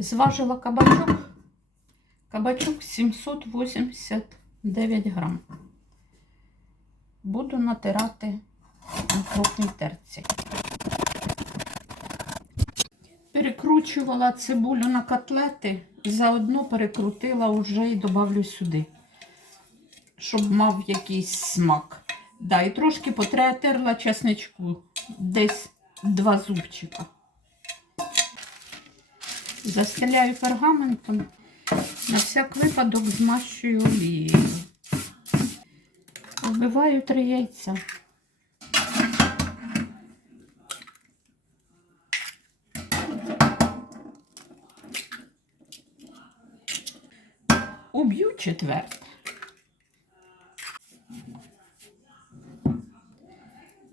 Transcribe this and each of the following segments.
Зважила кабачок. Кабачок 789 грам. Буду натирати на крупній терці. Перекручувала цибулю на котлети, заодно перекрутила вже і добавлю сюди, щоб мав якийсь смак. Да, і трошки потретерла чесничку, десь два зубчика. Застеляю пергаментом, на всяк випадок змащую олією. Вбиваю три яйця. Уб'ю четверте.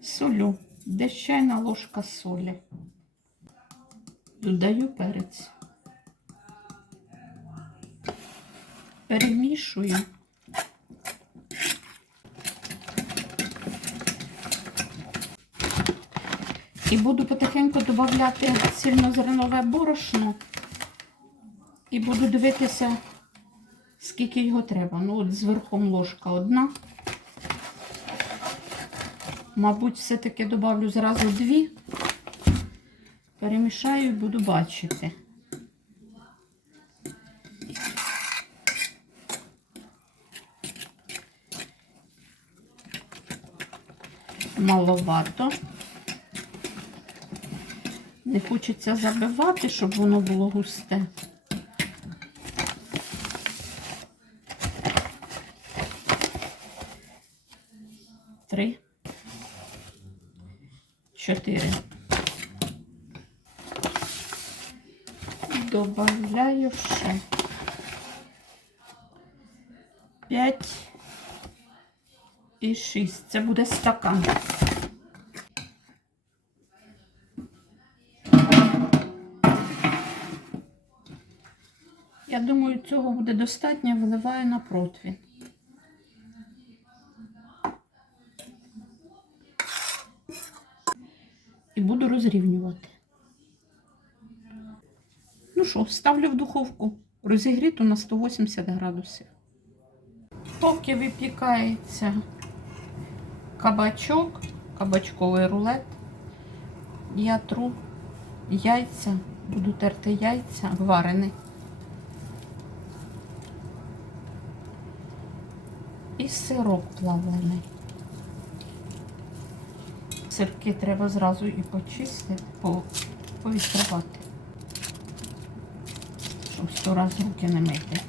Солю. Десь чайна ложка солі. Додаю перець. Перемішую. І буду потихеньку додати цільнозернове борошно. І буду дивитися, скільки його треба. Ну, от з верхом ложка одна. Мабуть, все-таки добавлю зразу дві. Перемішаю і буду бачити. Маловато. Не хочеться забивати, щоб воно було густе. Три. Чотири. Добавляю ще. П'ять і шість. Це буде стакан. Я думаю, цього буде достатньо, виливаю на противень. І буду розрівнювати. Ну що, ставлю в духовку розігріту на 180 градусів. Поки випікається кабачок, кабачковий рулет, я тру яйця, буду терти яйця варені. І сироп плавлений. Сирки треба зразу і почистити, по- повідкривати. Щоб сто раз руки не мити.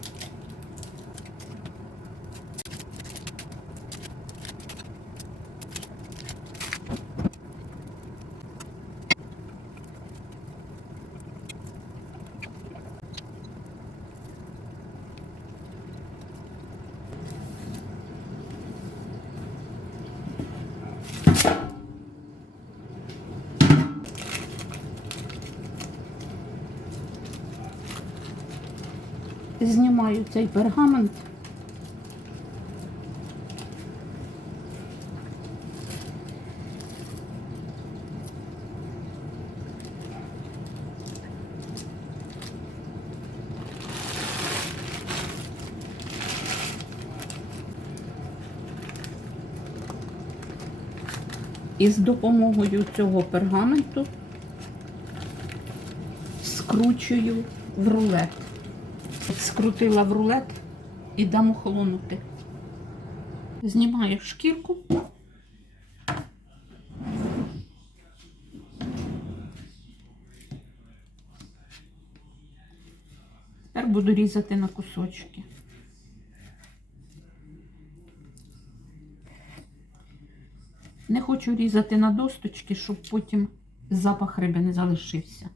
Знімаю цей пергамент. І з допомогою цього пергаменту скручую в рулет. Скрутила в рулет і дам охолонути. Знімаю шкірку. Тепер буду різати на кусочки. Не хочу різати на досточки, щоб потім запах риби не залишився.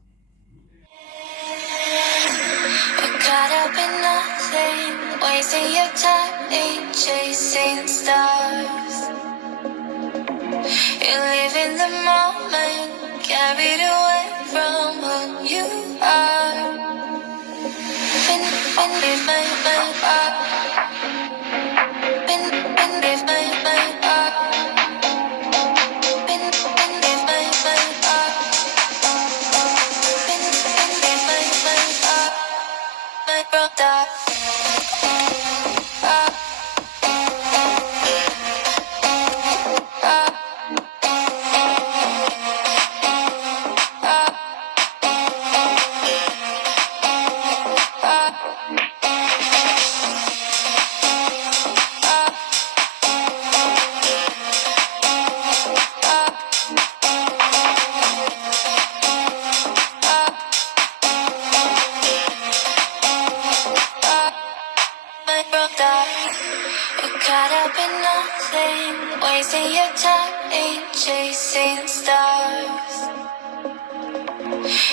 Caught up in nothing, wasting your time chasing stars. You live in the moment, carried away from who you are. Been, been, been, been, thought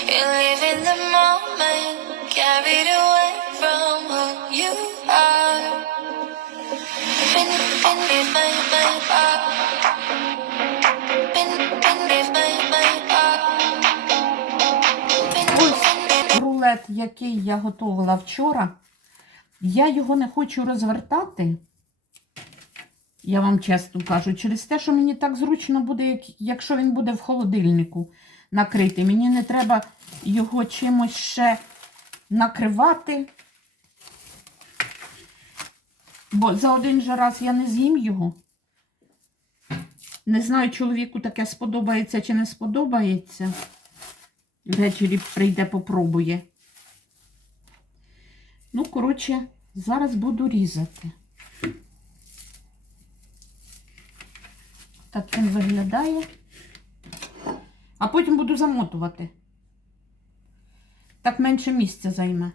Uh. Uh. Рулет, який я готувала вчора. Я його не хочу розвертати. Я вам чесно кажу, через те, що мені так зручно буде, як- якщо він буде в холодильнику накритий. Мені не треба його чимось ще накривати. Бо за один же раз я не з'їм його. Не знаю, чоловіку таке сподобається чи не сподобається. Ввечері прийде, попробує. Ну, коротше, зараз буду різати. Так він виглядає. А потім буду замотувати. Так менше місця займе.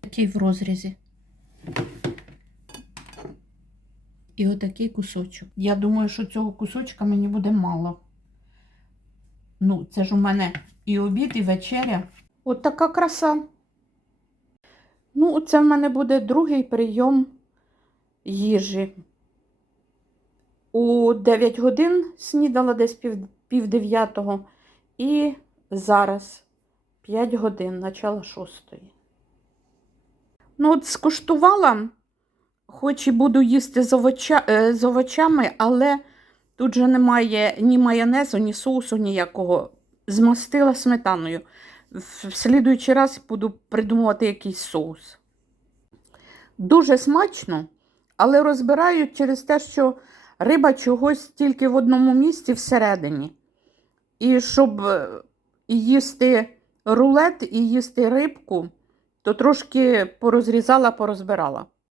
Такий в розрізі. І отакий кусочок. Я думаю, що цього кусочка мені буде мало. Ну, це ж у мене і обід, і вечеря. От така краса. Ну, це в мене буде другий прийом їжі. У 9 годин снідала десь пів, пів дев'ятого. І зараз 5 годин, начало шостої. Ну, от скуштувала хоч і буду їсти з, овоча, е, з овочами, але тут же немає ні майонезу, ні соусу ніякого. Змастила сметаною. В слідуючий раз буду придумувати якийсь соус. Дуже смачно, але розбирають через те, що риба чогось тільки в одному місці всередині. І щоб е, їсти рулет і їсти рибку, то трошки порозрізала, порозбирала.